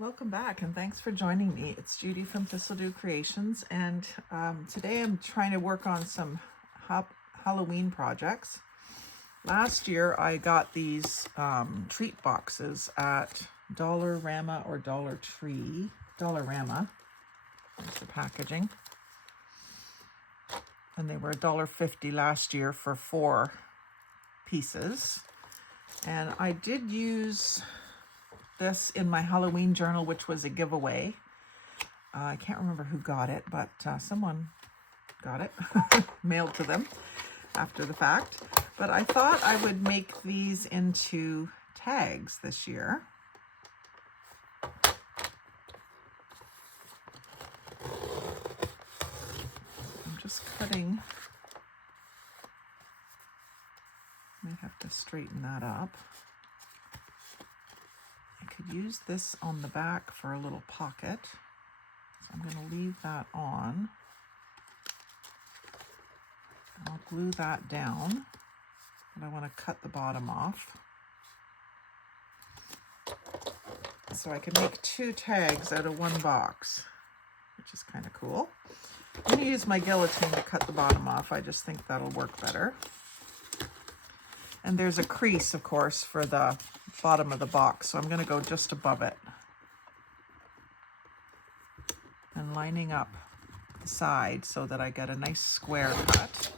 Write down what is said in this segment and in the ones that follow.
Welcome back and thanks for joining me. It's Judy from Thistledew Creations, and today I'm trying to work on some Halloween projects. Last year I got these treat boxes at Dollarama or Dollar Tree. Dollarama. There's the packaging. And they were $1.50 last year for 4 pieces. And I did use this in my Halloween journal, which was a giveaway. I can't remember who got it, but someone got it, mailed to them after the fact. But I thought I would make these into tags this year. I'm just cutting. I have to straighten that up. Could use this on the back for a little pocket. So I'm going to leave that on. I'll glue that down, but I want to cut the bottom off. So I can make 2 tags out of 1 box, which is kind of cool. I'm going to use my guillotine to cut the bottom off. I just think that'll work better. And there's a crease, of course, for the bottom of the box, so I'm going to go just above it and lining up the side so that I get a nice square cut.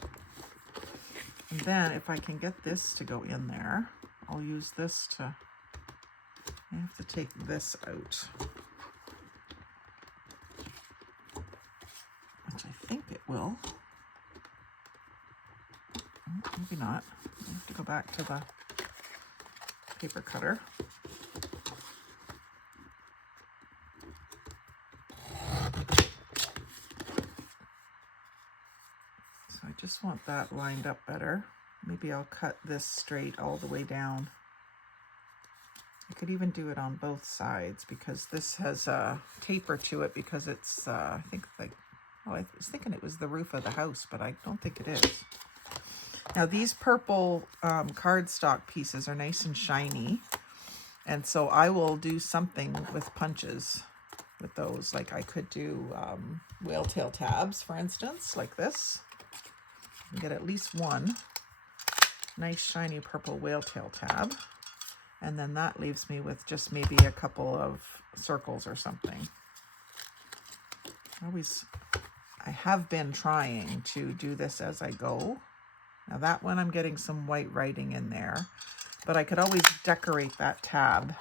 And then if I can get this to go in there, I'll use this to, I have to take this out, which I think it will. Maybe not. I have to go back to the paper cutter. So I just want that lined up better. Maybe I'll cut this straight all the way down. I could even do it on both sides because this has a taper to it because it's, I think, like, well, I was thinking it was the roof of the house, but I don't think it is. Now these purple cardstock pieces are nice and shiny, and so I will do something with punches with those. Like I could do whale tail tabs, for instance, like this. You get at least 1 nice shiny purple whale tail tab, and then that leaves me with just maybe a couple of circles or something. I have been trying to do this as I go. Now that one I'm getting some white writing in there, but I could always decorate that tab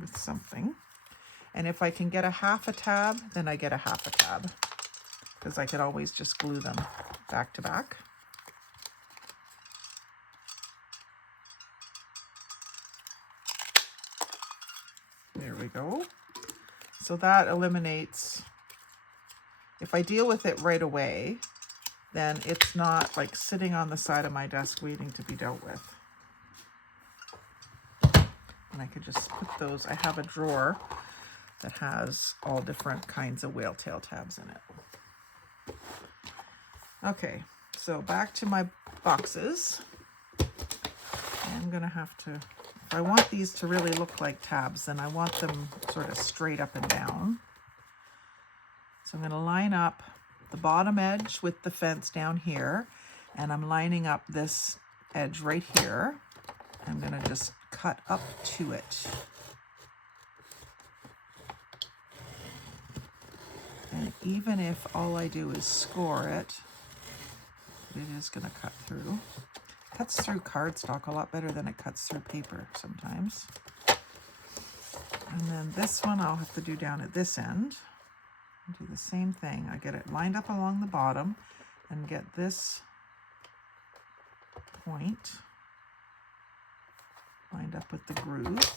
with something. And if I can get a half a tab, then I get a half a tab, because I could always just glue them back to back. There we go. So that eliminates, if I deal with it right away, then it's not like sitting on the side of my desk waiting to be dealt with. And I could just put those, I have a drawer that has all different kinds of whale tail tabs in it. Okay, so back to my boxes. I'm gonna have to, if I want these to really look like tabs, then I want them sort of straight up and down. So I'm gonna line up the bottom edge with the fence down here, and I'm lining up this edge right here. I'm going to just cut up to it. And even if all I do is score it, it is going to cut through. It cuts through cardstock a lot better than it cuts through paper sometimes. And then this one I'll have to do down at this end. Do the same thing. I get it lined up along the bottom and get this point lined up with the groove.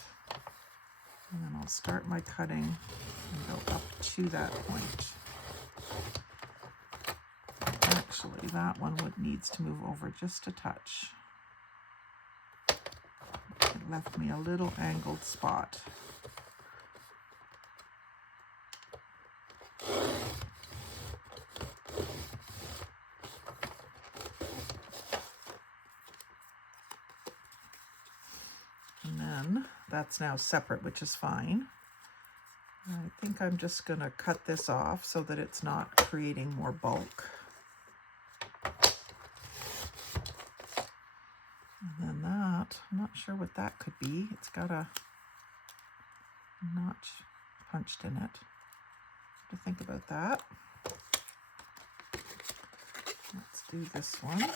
And then I'll start my cutting and go up to that point. Actually, that one needs to move over just a touch. It left me a little angled spot. And then then that's now separate, which is fine. I think I'm just going to cut this off so that it's not creating more bulk. And then that, I'm not sure what that could be. It's got a notch punched in it. To think about that. Let's do this one.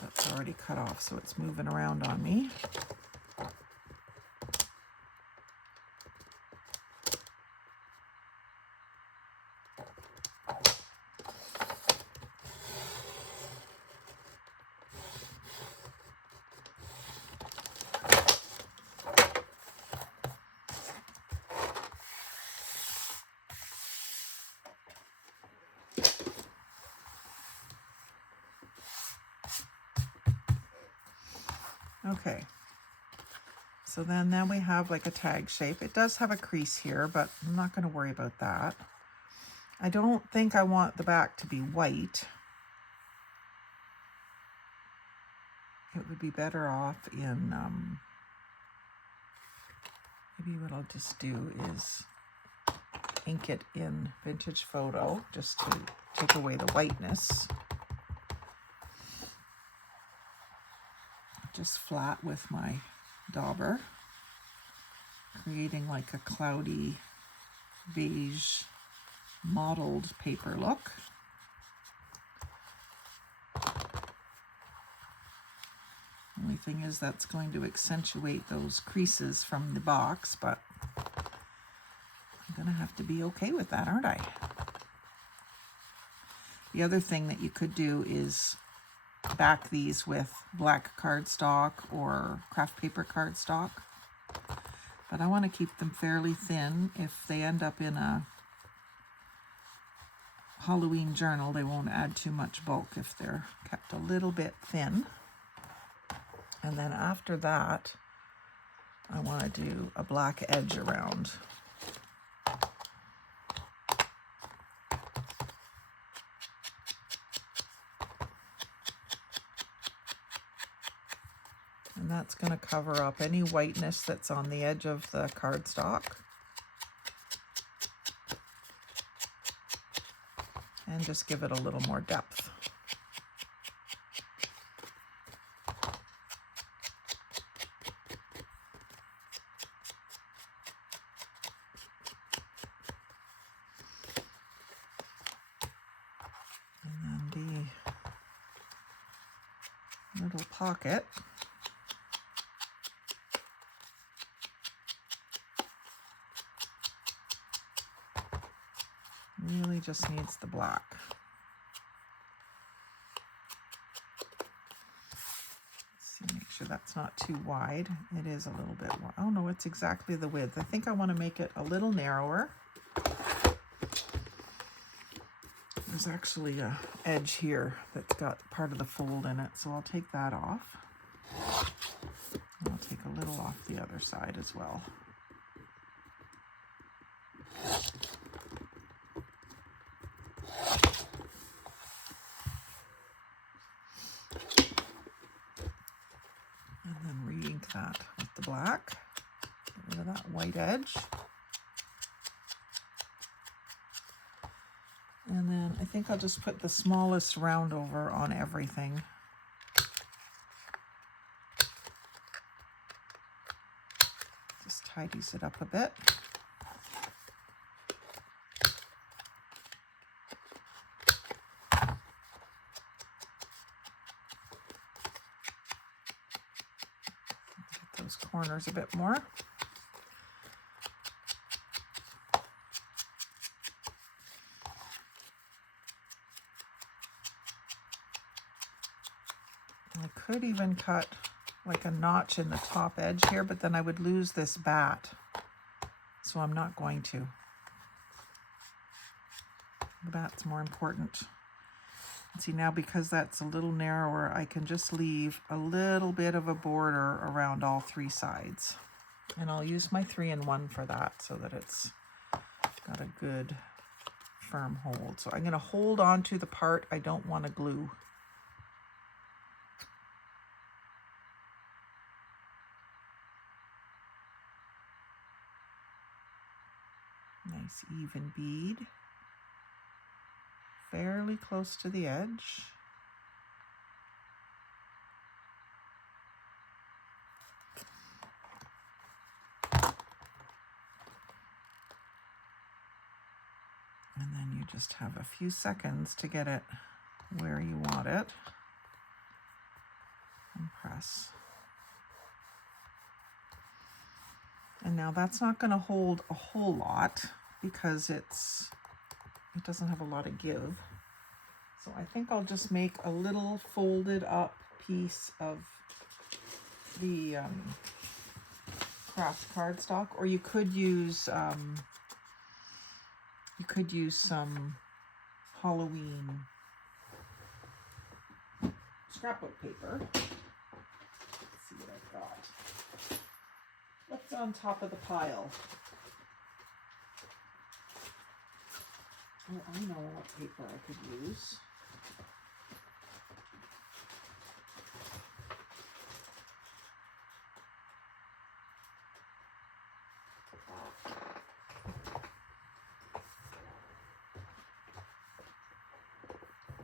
That's already cut off, so it's moving around on me. Okay, so then we have like a tag shape. It does have a crease here, but I'm not going to worry about that. I don't think I want the back to be white. It would be better off in, maybe what I'll just do is ink it in Vintage Photo just to take away the whiteness. Just flat with my dauber, creating like a cloudy beige mottled paper look. Only thing is that's going to accentuate those creases from the box, but I'm gonna have to be okay with that, aren't I? The other thing that you could do is back these with black cardstock or craft paper cardstock, but I want to keep them fairly thin. If they end up in a Halloween journal, they won't add too much bulk if they're kept a little bit thin. And then after that, I want to do a black edge around. And that's going to cover up any whiteness that's on the edge of the cardstock. And just give it a little more depth. And then the little pocket. Really just needs the black. Let's see, make sure that's not too wide. It is a little bit more. Oh no, it's exactly the width. I think I want to make it a little narrower. There's actually an edge here that's got part of the fold in it, so I'll take that off. And I'll take a little off the other side as well. And then re-ink that with the black. Get rid of that white edge. And then I think I'll just put the smallest round over on everything. Just tidies it up a bit. Get those corners a bit more. I could even cut like a notch in the top edge here, but then I would lose this bat. so I'm not going to. That's more important. See, now because that's a little narrower, I can just leave a little bit of a border around all 3 sides. And I'll use my 3-in-1 for that so that it's got a good firm hold. So I'm going to hold on to the part I don't want to glue. Nice even bead. Fairly close to the edge. And then you just have a few seconds to get it where you want it. And press. And now that's not going to hold a whole lot because it doesn't have a lot of give. So I think I'll just make a little folded up piece of the craft cardstock, or you could use some Halloween scrapbook paper. Let's see what I've got. What's on top of the pile? Oh, I know what paper I could use.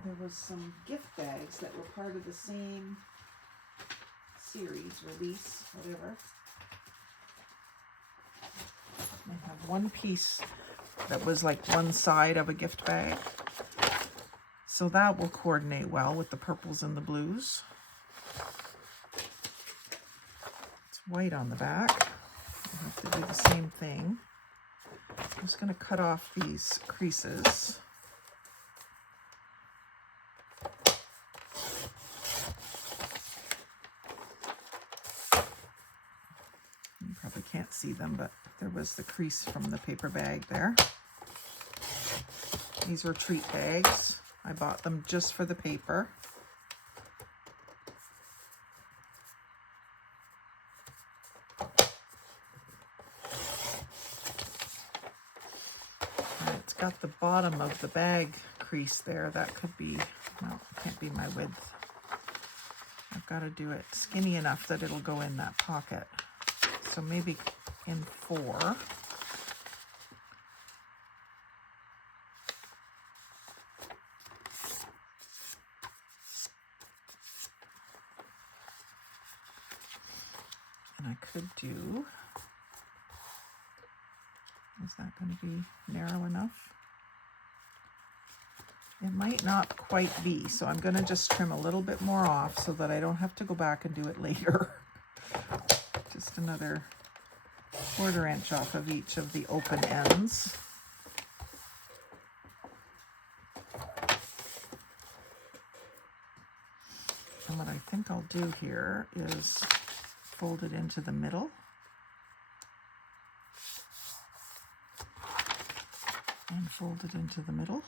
There was some gift bags that were part of the same series, release, whatever. I have one piece that was like one side of a gift bag. So that will coordinate well with the purples and the blues. It's white on the back. I have to do the same thing. I'm just going to cut off these creases. You probably can't see them, but there was the crease from the paper bag there. These were treat bags. I bought them just for the paper. And it's got the bottom of the bag crease there. That could be, well, it can't be my width. I've got to do it skinny enough that it'll go in that pocket. So maybe in 4. And I could do, is that going to be narrow enough? It might not quite be, so I'm going to just trim a little bit more off so that I don't have to go back and do it later. Just another 1/4 inch off of each of the open ends. And what I think I'll do here is fold it into the middle. And fold it into the middle.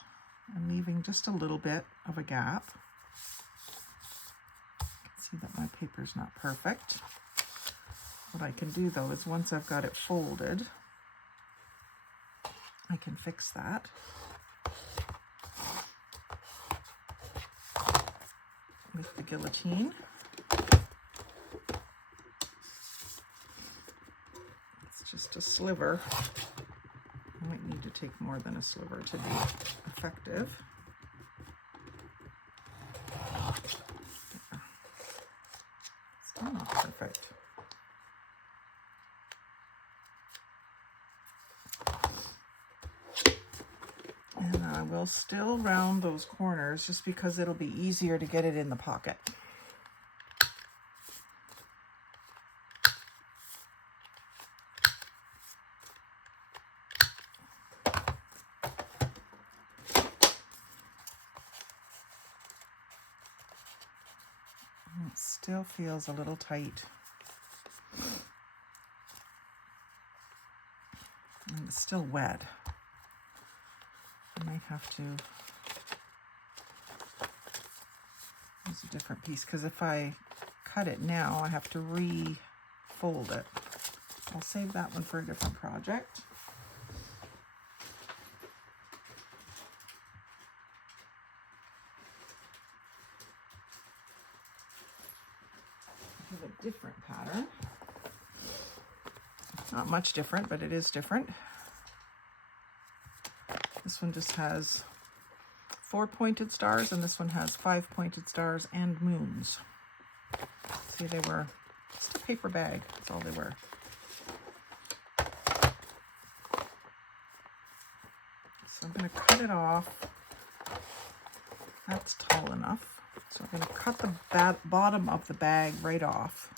And leaving just a little bit of a gap. You can see that my paper's not perfect. What I can do though is once I've got it folded, I can fix that. With the guillotine. It's just a sliver. I might need to take more than a sliver to be effective. Still not perfect. And I will still round those corners just because it'll be easier to get it in the pocket. It still feels a little tight. And it's still wet. I might have to use a different piece, because if I cut it now, I have to refold it. I'll save that one for a different project. I have a different pattern. Not much different, but it is different. This one just has 4 pointed stars, and this one has 5 pointed stars and moons. See, they were just a paper bag. That's all they were. So I'm going to cut it off. That's tall enough. So I'm going to cut the bottom of the bag right off.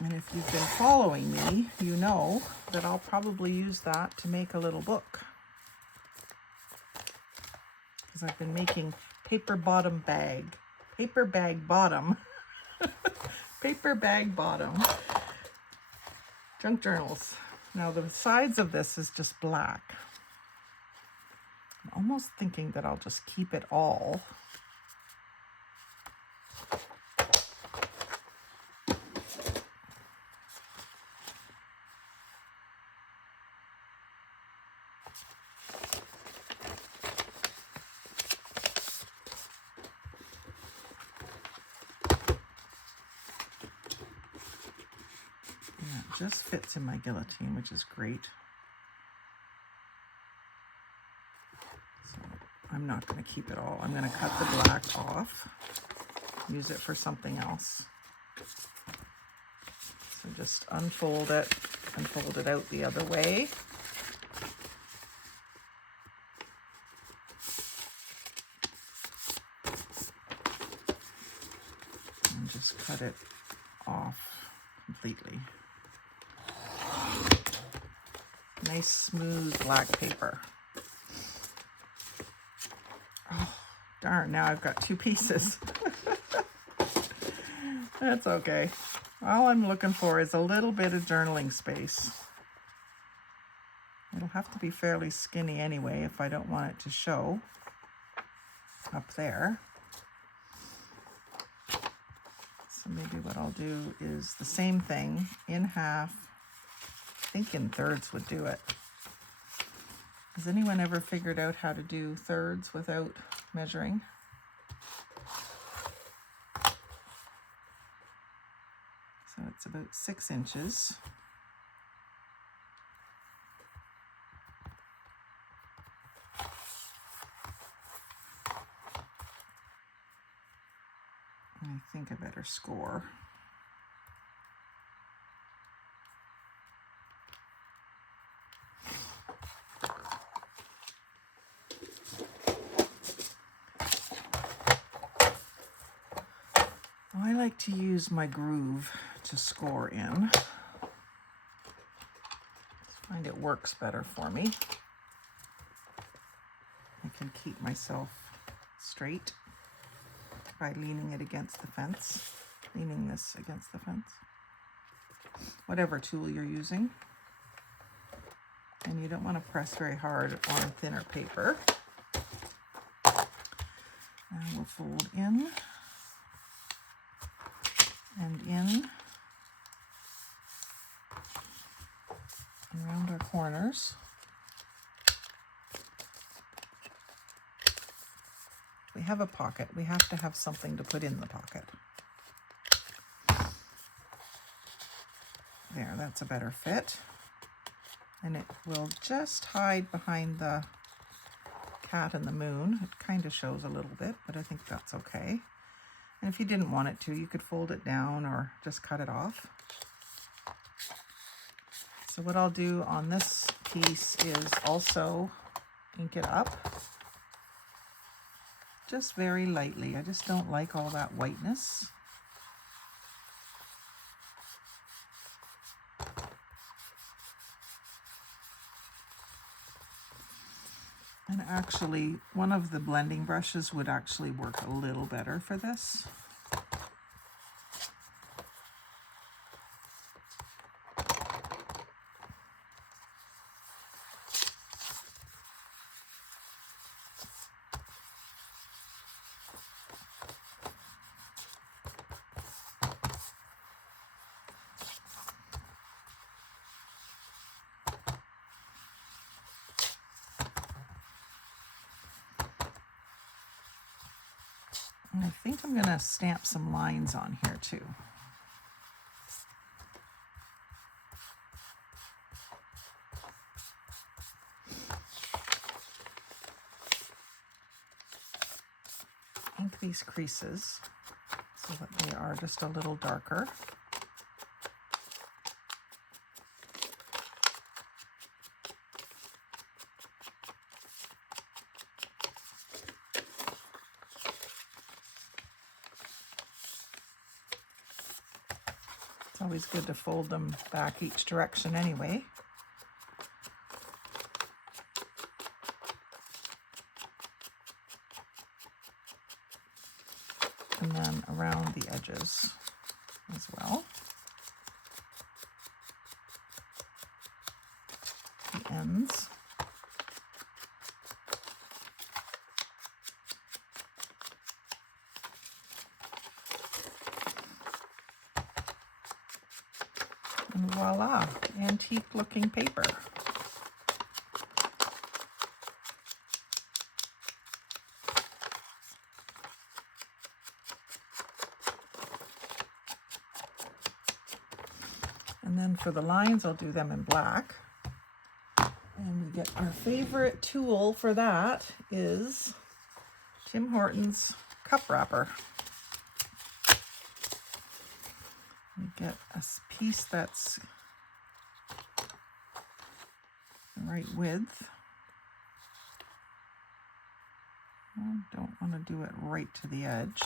And if you've been following me, you know that I'll probably use that to make a little book. Because I've been making paper bag bottom, paper bag bottom junk journals. Now the sides of this is just black. I'm almost thinking that I'll just keep it all. Just fits in my guillotine, which is great. So I'm not going to keep it all. I'm going to cut the black off, use it for something else. So just unfold it and fold it out the other way. And just cut it off completely. Nice smooth black paper. Oh, darn, now I've got 2 pieces. That's okay. All I'm looking for is a little bit of journaling space. It'll have to be fairly skinny anyway if I don't want it to show up there. So maybe what I'll do is the same thing in half. I think in thirds would do it. Has anyone ever figured out how to do thirds without measuring? So it's about 6 inches. I think I better score. I like to use my groove to score in. I find it works better for me. I can keep myself straight by leaning it against the fence, leaning this against the fence. Whatever tool you're using. And you don't want to press very hard on thinner paper. And we'll fold in and in and around our corners. We have a pocket. We have to have something to put in the pocket. There, that's a better fit. And it will just hide behind the cat and the moon. It kind of shows a little bit, but I think that's okay. And if you didn't want it to, you could fold it down or just cut it off. So what I'll do on this piece is also ink it up. Just very lightly. I just don't like all that whiteness. And actually, one of the blending brushes would actually work a little better for this. And I think I'm going to stamp some lines on here too. Ink these creases so that they are just a little darker. It's always good to fold them back each direction anyway. And then around the edges as well. The ends. And voila, antique looking paper. And then for the lines, I'll do them in black. And we get our favorite tool for that is Tim Hortons cup wrapper. We get a piece that's the right width. I don't want to do it right to the edge.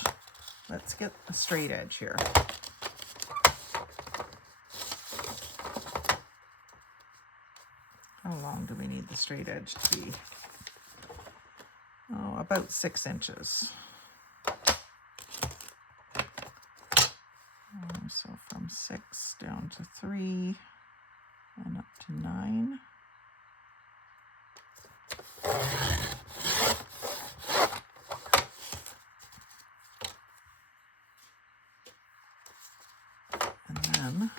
Let's get a straight edge here. How long do we need the straight edge to be? Oh, about 6 inches. So from 6 down to 3 and up to 9. And then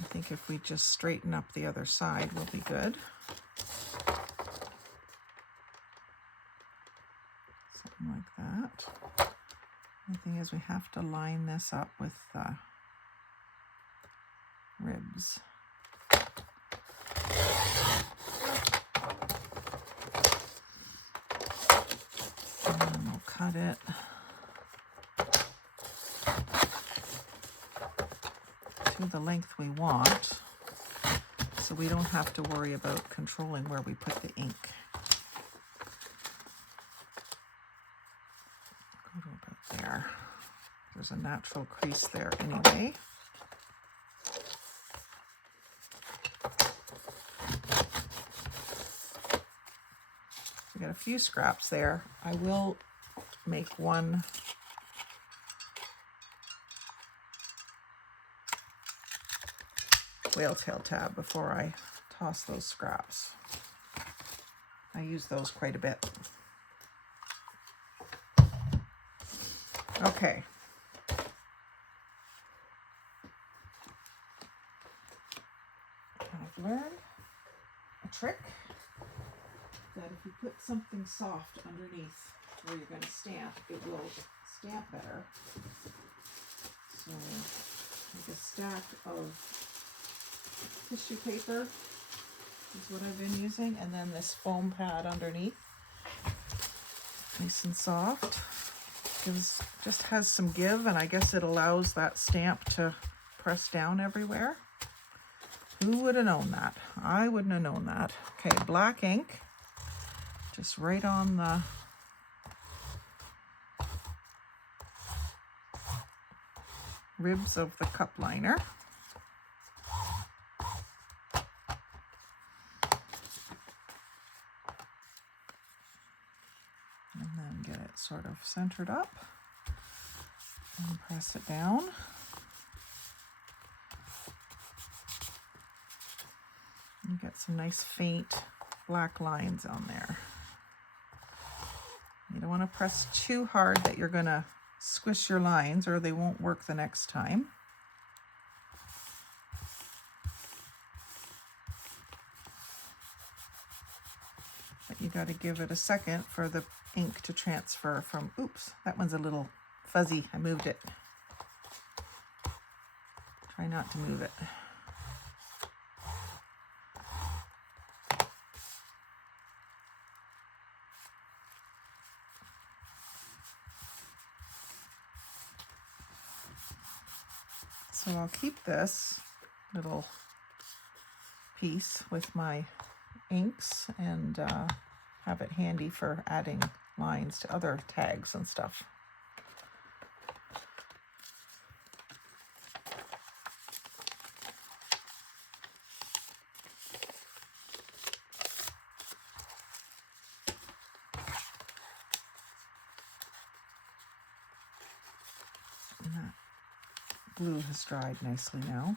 I think if we just straighten up the other side, we'll be good. Something like that. The thing is, we have to line this up with the ribs. And then we'll cut it to the length we want, so we don't have to worry about controlling where we put the ink. Go to about there. There's a natural crease there anyway. We got a few scraps there. I will make one whale tail tab before I toss those scraps. I use those quite a bit. Okay. I've learned a trick that if you put something soft underneath where you're going to stamp, it will stamp better. So take a stack of tissue paper is what I've been using, and then this foam pad underneath, nice and soft. Just has some give, and I guess it allows that stamp to press down everywhere. Who would have known that? I wouldn't have known that. Okay, black ink, just right on the ribs of the cup liner. And then get it sort of centered up and press it down. You get some nice faint black lines on there. You don't want to press too hard that you're going to squish your lines or they won't work the next time. But you got to give it a second for the ink to transfer from, oops, that one's a little fuzzy. I moved it. Try not to move it. So I'll keep this little piece with my inks and have it handy for adding lines to other tags and stuff. And that glue has dried nicely now.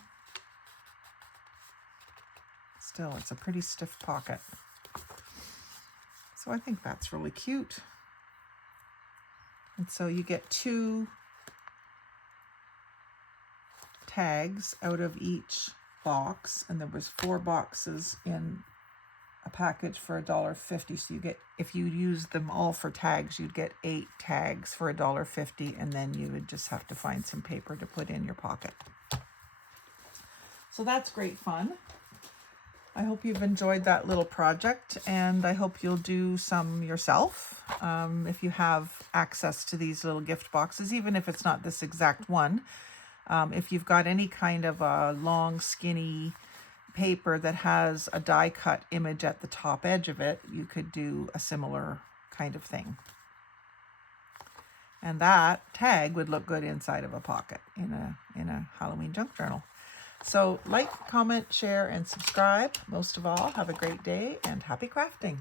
Still, it's a pretty stiff pocket. So I think that's really cute. And so you get 2 tags out of each box, and there was 4 boxes in a package for $1.50. So you get, if you use them all for tags, you'd get 8 tags for $1.50, and then you would just have to find some paper to put in your pocket. So that's great fun. I hope you've enjoyed that little project, and I hope you'll do some yourself if you have access to these little gift boxes, even if it's not this exact one. If you've got any kind of a long, skinny paper that has a die cut image at the top edge of it, you could do a similar kind of thing. And that tag would look good inside of a pocket in a Halloween junk journal. So like, comment, share, and subscribe. Most of all, have a great day and happy crafting.